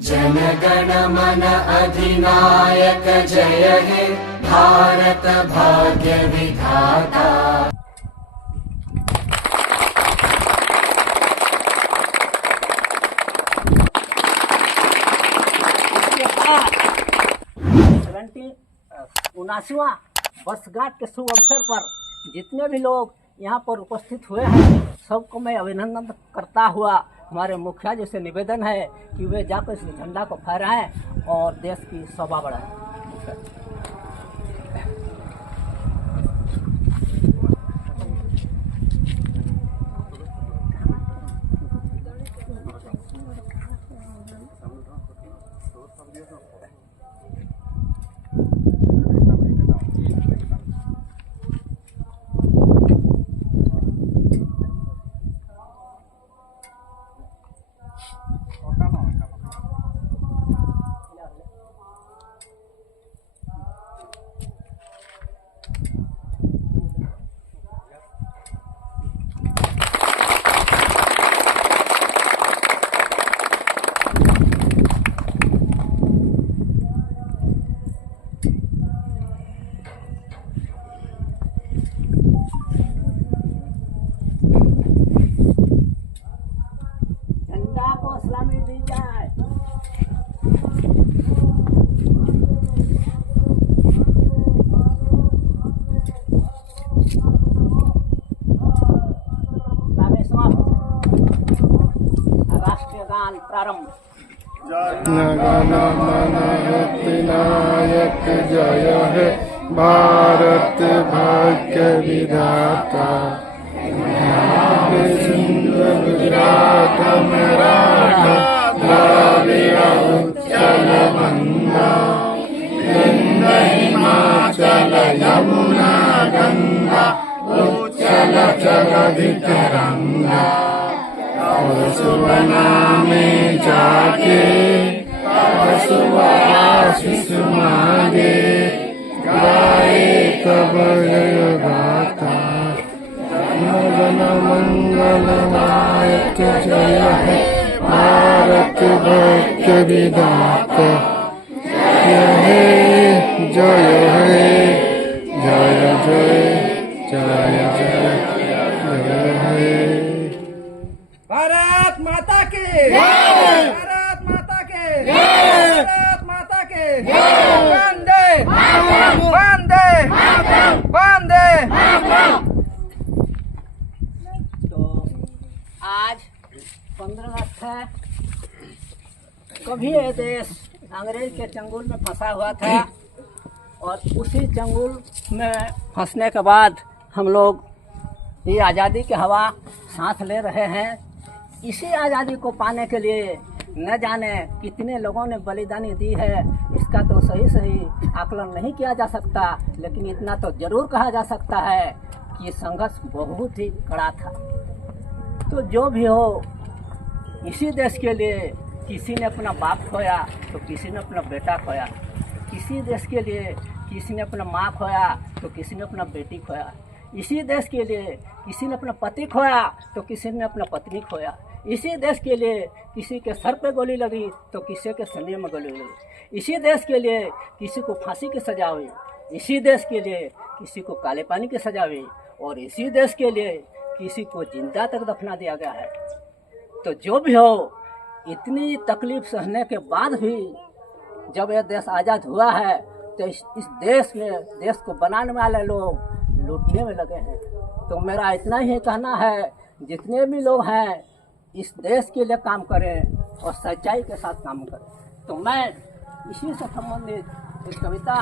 जन गण मन अधिनायक जय हे भारत भाग्य विधाता। उनासीवां वर्षगांठ के शुभ अवसर पर जितने भी लोग यहाँ पर उपस्थित हुए हैं सबको मैं अभिनंदन करता हुआ हमारे मुखिया जी से निवेदन है कि वे जाकर इस झंडा को फहराएं और देश की शोभा बढ़ाएं। सलामी दी जाए। राष्ट्रीय गान प्रारंभ। जन मन अधिनायक जय हे भारत भाग्य विधाता। सिंधु गुजरात मराठा द्राविड़ उत्कल बंगा विंध्य हिमाचल यमुना गंगा उच्चल जगधि तरंगा। और सुवना में जाके आशीष मांगे गाए तब जय गाथा। जन मंगल नायक जय हे भारत भाग्य विधाता। जय हे जय जय जय जय हे। भारत माता के भारत माता के भारत माता के वंदे वंदे वंदे। तो आज 15 अगस्त है। कभी ये देश अंग्रेज के चंगुल में फंसा हुआ था और उसी चंगुल में फंसने के बाद हम लोग ये आज़ादी की हवा सांस ले रहे हैं। इसी आज़ादी को पाने के लिए न जाने कितने लोगों ने बलिदानी दी है, इसका तो सही आकलन नहीं किया जा सकता, लेकिन इतना तो जरूर कहा जा सकता है कि ये संघर्ष बहुत ही कड़ा था। तो जो भी हो, इसी देश के लिए किसी ने अपना बाप खोया तो किसी ने अपना बेटा खोया, इसी देश के लिए किसी ने अपना माँ खोया तो किसी ने अपना बेटी खोया, इसी देश के लिए किसी ने अपना पति खोया तो किसी ने अपना पत्नी खोया, इसी देश के लिए किसी के सर पे गोली लगी तो किसी के सीने में गोली लगी, इसी देश के लिए किसी को फांसी की सजा हुई, इसी देश के लिए किसी को काले पानी की सजा हुई और इसी देश के लिए किसी को जिंदा तक दफना दिया गया है। तो जो भी हो, इतनी तकलीफ सहने के बाद भी जब यह देश आज़ाद हुआ है तो इस देश में देश को बनाने वाले लोग लूटने में लगे हैं। तो मेरा इतना ही कहना है, जितने भी लोग हैं इस देश के लिए काम करें और सच्चाई के साथ काम करें। तो मैं इसी से संबंधित एक कविता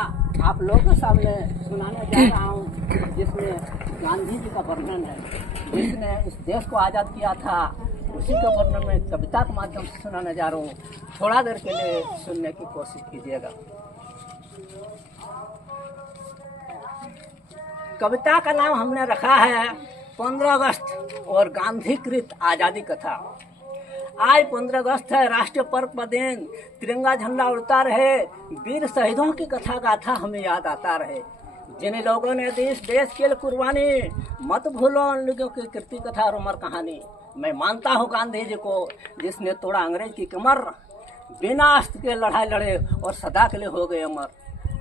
आप लोगों के सामने सुनाने जा रहा हूँ, जिसमें गांधी जी का वर्णन है, जिसने इस देश को आज़ाद किया था। उसी का वर्णन मैं कविता के माध्यम से सुनाने जा रहा हूँ। थोड़ा देर के लिए सुनने की कोशिश कीजिएगा। कविता का नाम हमने रखा है 15 अगस्त और गांधीकृत आज़ादी कथा। आज 15 अगस्त है, राष्ट्रीय पर्व का दिन, तिरंगा झंडा उड़ता रहे, वीर शहीदों की कथा गाथा हमें याद आता रहे। जिन लोगों ने दी इस देश के लिए कुर्बानी, मत भूलो उन लोगों की कीर्ति कथा और उमर कहानी। मैं मानता हूँ गांधी जी को, जिसने तोड़ा अंग्रेज की कमर, बिना अस्त्र के लड़ाई लड़े और सदा के लिए हो गए अमर।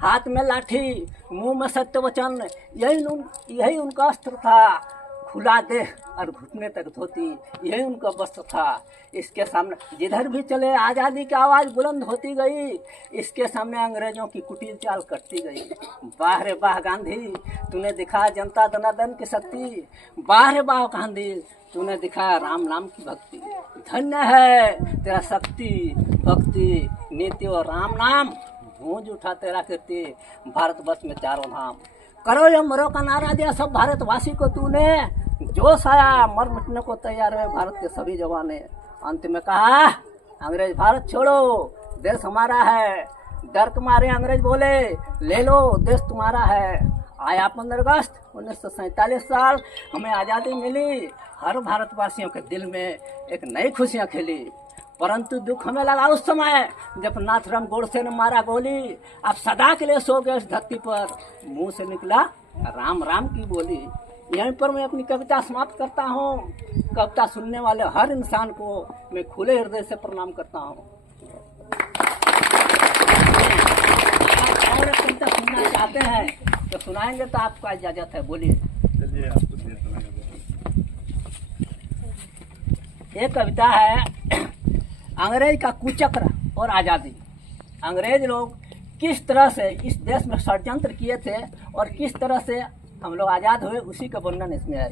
हाथ में लाठी, मुंह में सत्य वचन, यही उनका अस्त्र था। खुला देह और घुटने तक धोती, यही उनका वस्त्र था। इसके सामने जिधर भी चले आज़ादी की आवाज़ बुलंद होती गई। इसके सामने अंग्रेजों की कुटिल चाल कटती गई। वाह रे वाह गांधी, तूने दिखा जनता दनादन की शक्ति। वाह रे वाह गांधी, तूने दिखाया राम नाम की भक्ति। धन्य है तेरा शक्ति भक्ति नीति और राम नाम। गूंज उठा तेरा कीर्ति भारतवर्ष में चारों धाम। करो या मरो का नारा दिया सब भारतवासी को तूने। जोश आया मर मिटने को तैयार है भारत के सभी जवाने। अंत में कहा अंग्रेज भारत छोड़ो, देश हमारा है। डर के मारे अंग्रेज बोले ले लो देश तुम्हारा है। आया 15 अगस्त 1947 साल, हमें आज़ादी मिली। हर भारतवासियों के दिल में एक नई खुशियाँ खिली। परंतु दुख हमें लगा उस समय जब नाथुराम गोडसे ने मारा गोली। अब सदा के लिए सो गए इस धरती पर, मुंह से निकला राम राम की बोली। यहीं पर मैं अपनी कविता समाप्त करता हूँ। कविता सुनने वाले हर इंसान को मैं खुले हृदय से प्रणाम करता हूँ। आप और एक कविता सुनना चाहते हैं तो सुनाएंगे तो आपका इजाजत है, बोलिए। ये कविता है अंग्रेज का कुचक्र और आज़ादी। अंग्रेज लोग किस तरह से इस देश में षड्यंत्र किए थे और किस तरह से हम लोग आज़ाद हुए, उसी का वर्णन इसमें है।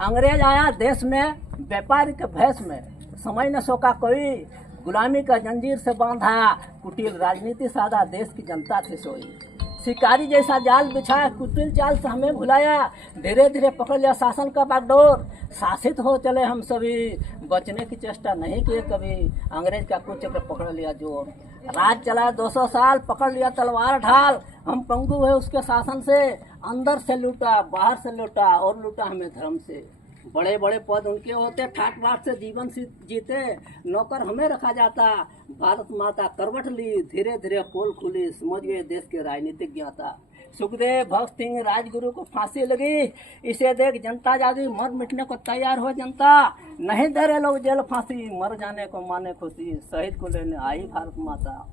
अंग्रेज आया देश में व्यापारी के भेष में, समझ न सका कोई, गुलामी का जंजीर से बांधा, कुटिल राजनीति साधा, देश की जनता थी सोई। शिकारी जैसा जाल बिछाया, कुटिल चाल से हमें भुलाया, धीरे धीरे पकड़ लिया शासन का बागडोर। शासित हो चले हम सभी, बचने की चेष्टा नहीं किए कभी, अंग्रेज का कुचक्र पकड़ लिया जोर। राज चला 200 साल, पकड़ लिया तलवार ढाल, हम पंगु हुए उसके शासन से। अंदर से लूटा बाहर से लूटा और लूटा हमें धर्म से। बड़े बड़े पद उनके होते, ठाट बाट से जीवन जीते, नौकर हमें रखा जाता। भारत माता करवट ली, धीरे धीरे पोल खुली, समझ गए देश के राजनीतिक ज्ञाता। सुखदेव भक्त सिंह राजगुरु को फांसी लगी, इसे देख जनता जागी, मर मिटने को तैयार हो जनता। नहीं डरे लोग जेल फांसी, मर जाने को माने खुशी, शहीद को लेने आई भारत माता।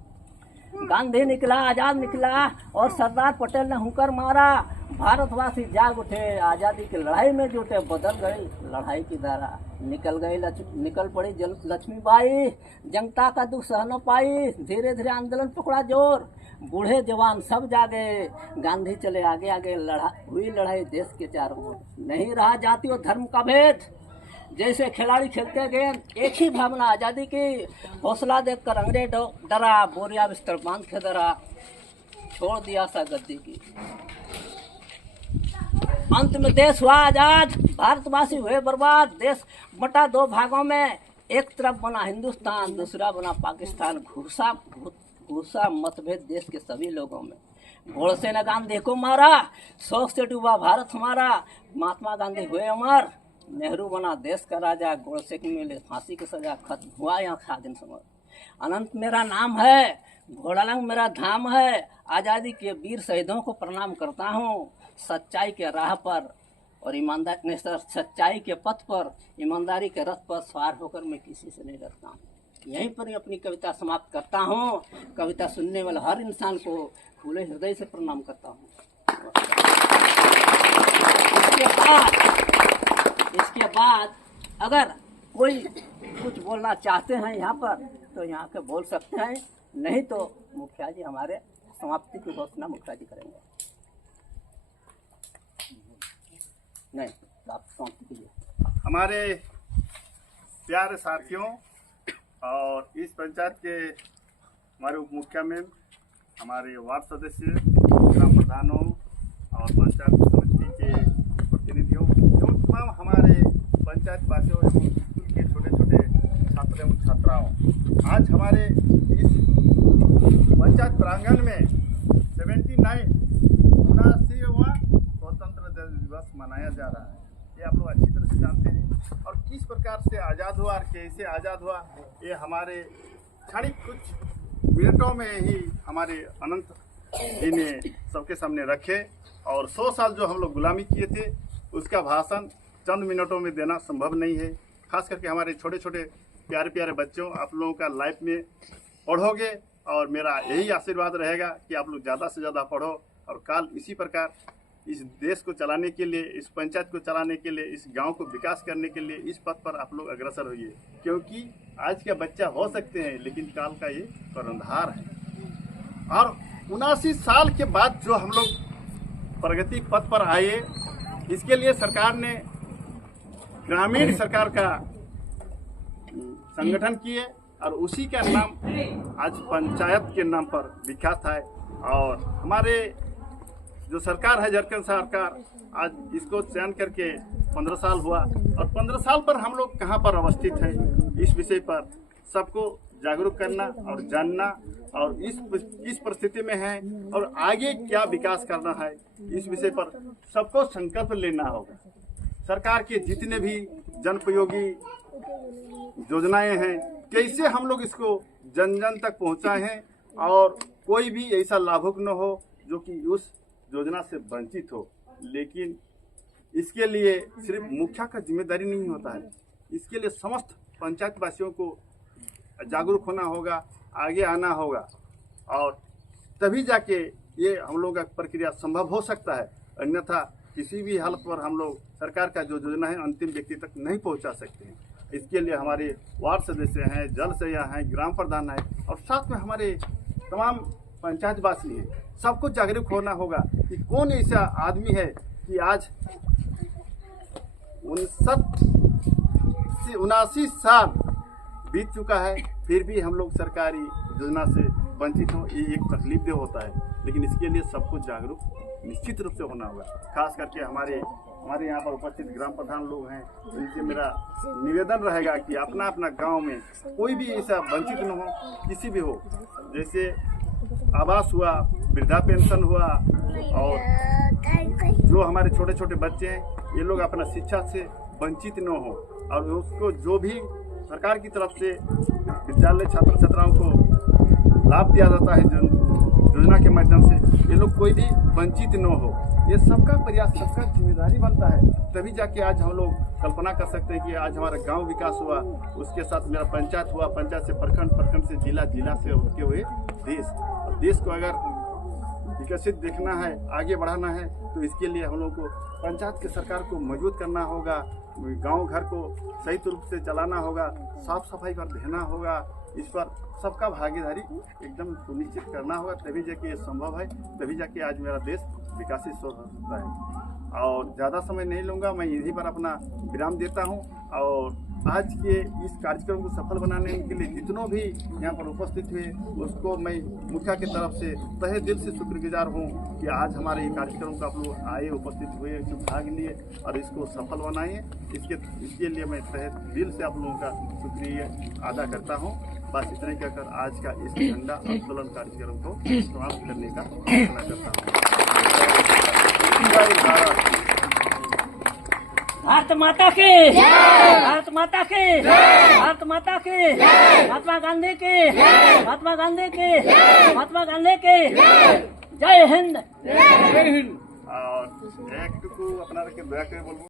गांधी निकला आजाद निकला और सरदार पटेल ने हुंकार मारा। भारतवासी जाग उठे, आजादी की लड़ाई में जुटे, बदल गई लड़ाई की धारा। निकल पड़ी लक्ष्मीबाई, जनता का दुख सह न पाई, धीरे धीरे आंदोलन पकड़ा जोर। बूढ़े जवान सब जागे, गांधी चले आगे आगे, हुई लड़ाई देश के चारों ओर। नहीं रहा जाति और धर्म का भेद, जैसे खिलाड़ी खेलते गए एक ही भावना आज़ादी की। हौसला देखकर अंग्रेज डरा, बोरिया बिस्तर बांध के डरा, छोड़ दिया सा गद्दी की। अंत में देश हुआ आजाद, भारतवासी हुए बर्बाद। देश बटा 2 भागों में, एक तरफ बना हिंदुस्तान, दूसरा बना पाकिस्तान। घुसा मतभेद देश के सभी लोगों में। गोडसे ने गांधी को मारा, शोक से डूबा भारत हमारा। महात्मा गांधी हुए अमर, नेहरू बना देश का राजा। गोडसे को मिले फांसी की सजा, खत्म हुआ यहाँ खादिन समर। अनंत मेरा नाम है, घोड़ालंग मेरा धाम है। आज़ादी के वीर शहीदों को प्रणाम करता हूँ। सच्चाई के राह पर और ईमानदारी सच्चाई के पथ पर, ईमानदारी के रथ पर सवार होकर मैं किसी से नहीं डरता हूँ। यहीं पर अपनी कविता समाप्त करता हूँ। कविता सुनने वाले हर इंसान को खुले हृदय से प्रणाम करता हूँ। इसके बाद अगर कोई कुछ बोलना चाहते हैं यहाँ पर तो यहाँ के बोल सकते हैं, नहीं तो मुखिया जी हमारे समाप्ति की घोषणा मुखिया जी करेंगे। नहीं, आप समाप्ति कीजिए। हमारे प्यारे साथियों और इस पंचायत के हमारे उप मुखिया में, हमारे वार्ड सदस्य, ग्राम प्रधानों और पंचायत समिति के प्रतिनिधियों एवं तमाम हमारे पंचायत वासियों एवं स्कूल के छोटे छोटे छात्र एवं छात्राओं, आज हमारे इस पंचायत प्रांगण में 79वां स्वतंत्रता दिवस मनाया जा रहा है। ये आप लोग अच्छी तरह से जानते हैं। और किस प्रकार से आज़ाद हुआ और कैसे आज़ाद हुआ, ये हमारे क्षणिक कुछ मिनटों में ही हमारे अनंत जी ने सबके सामने रखे। और 100 साल जो हम लोग गुलामी किए थे उसका भाषण चंद मिनटों में देना संभव नहीं है। खास करके हमारे छोटे छोटे प्यारे प्यारे बच्चों, आप लोगों का लाइफ में पढ़ोगे और मेरा यही आशीर्वाद रहेगा कि आप लोग ज़्यादा से ज़्यादा पढ़ो और कल इसी प्रकार इस देश को चलाने के लिए, इस पंचायत को चलाने के लिए, इस गांव को विकास करने के लिए इस पथ पर आप लोग अग्रसर होइए, क्योंकि आज के बच्चा हो सकते हैं लेकिन काल का ये कर्णधार है। और 79 साल के बाद जो हम लोग प्रगति पथ पर आए, इसके लिए सरकार ने ग्रामीण सरकार का संगठन किए और उसी का नाम आज पंचायत के नाम पर विख्यात है। और हमारे जो सरकार है, झारखंड सरकार, आज इसको चयन करके 15 साल हुआ और 15 साल पर हम लोग कहाँ पर अवस्थित हैं, इस विषय पर सबको जागरूक करना और जानना और इस परिस्थिति में है और आगे क्या विकास करना है, इस विषय पर सबको संकल्प लेना होगा। सरकार के जितने भी जनोपयोगी योजनाएं हैं, कैसे हम लोग इसको जन जन तक पहुंचाए हैं और कोई भी ऐसा लाभुक न हो जो कि उस योजना से वंचित हो। लेकिन इसके लिए सिर्फ मुखिया का जिम्मेदारी नहीं होता है, इसके लिए समस्त पंचायत वासियों को जागरूक होना होगा, आगे आना होगा और तभी जाके ये हम लोग का प्रक्रिया संभव हो सकता है। अन्यथा किसी भी हालत पर हम लोग सरकार का जो योजना है अंतिम व्यक्ति तक नहीं पहुंचा सकते हैं। इसके लिए हमारे वार्ड सदस्य हैं, जल सैया हैं, ग्राम प्रधान है और साथ में हमारे तमाम पंचायतवासी हैं, सबको जागरूक होना होगा कि कौन ऐसा आदमी है कि आज 79 साल बीत चुका है फिर भी हम लोग सरकारी योजना से वंचित हो। ये एक तकलीफ होता है, लेकिन इसके लिए सबको जागरूक निश्चित रूप से होना होगा। खास करके हमारे यहाँ पर उपस्थित ग्राम प्रधान लोग हैं, उनसे मेरा निवेदन रहेगा कि अपना अपना गांव में कोई भी ऐसा वंचित न हो, किसी भी हो, जैसे आवास हुआ, वृद्धा पेंशन हुआ और जो हमारे छोटे छोटे बच्चे हैं ये लोग अपना शिक्षा से वंचित न हो और उसको जो भी सरकार की तरफ से विद्यालय छात्र छात्राओं को लाभ दिया जाता है योजना के माध्यम से, ये लोग कोई भी वंचित न हो। ये सबका प्रयास, सबका जिम्मेदारी बनता है, तभी जाके आज हम लोग कल्पना कर सकते हैं कि आज हमारा गांव विकास हुआ, उसके साथ मेरा पंचायत हुआ, पंचायत से प्रखंड, प्रखंड से जिला, जिला से होते हुए देश। और देश को अगर विकसित देखना है, आगे बढ़ाना है, तो इसके लिए हम लोग को पंचायत की सरकार को मजबूत करना होगा, गांव घर को सही रूप से चलाना होगा, साफ सफाई पर देना होगा, इस पर सबका भागीदारी एकदम सुनिश्चित करना होगा, तभी जाके ये संभव है, तभी जाके आज मेरा देश विकसित हो सकता है। और ज़्यादा समय नहीं लूँगा, मैं यहीं पर अपना विराम देता हूँ और आज के इस कार्यक्रम को सफल बनाने के लिए जितनों भी यहाँ पर उपस्थित हुए उसको मैं मुखिया की तरफ से तहे दिल से शुक्रगुजार हूँ कि आज हमारे ये कार्यक्रम को आप लोग आए, उपस्थित हुए, भाग लिए और इसको सफल बनाइए। इसके लिए मैं तहे दिल से आप लोगों का शुक्रिया अदा करता हूँ। बस इतना ही कहकर आज का इस झंडा आंदोलन कार्यक्रम को समाप्त करने का फैसला करता हूँ। भारत माता के, भारत माता के, भारत माता के, महात्मा गांधी के, महात्मा गांधी के, महात्मा गांधी के, जय हिंद। और एक को अपना रखे दया के बोलूँ।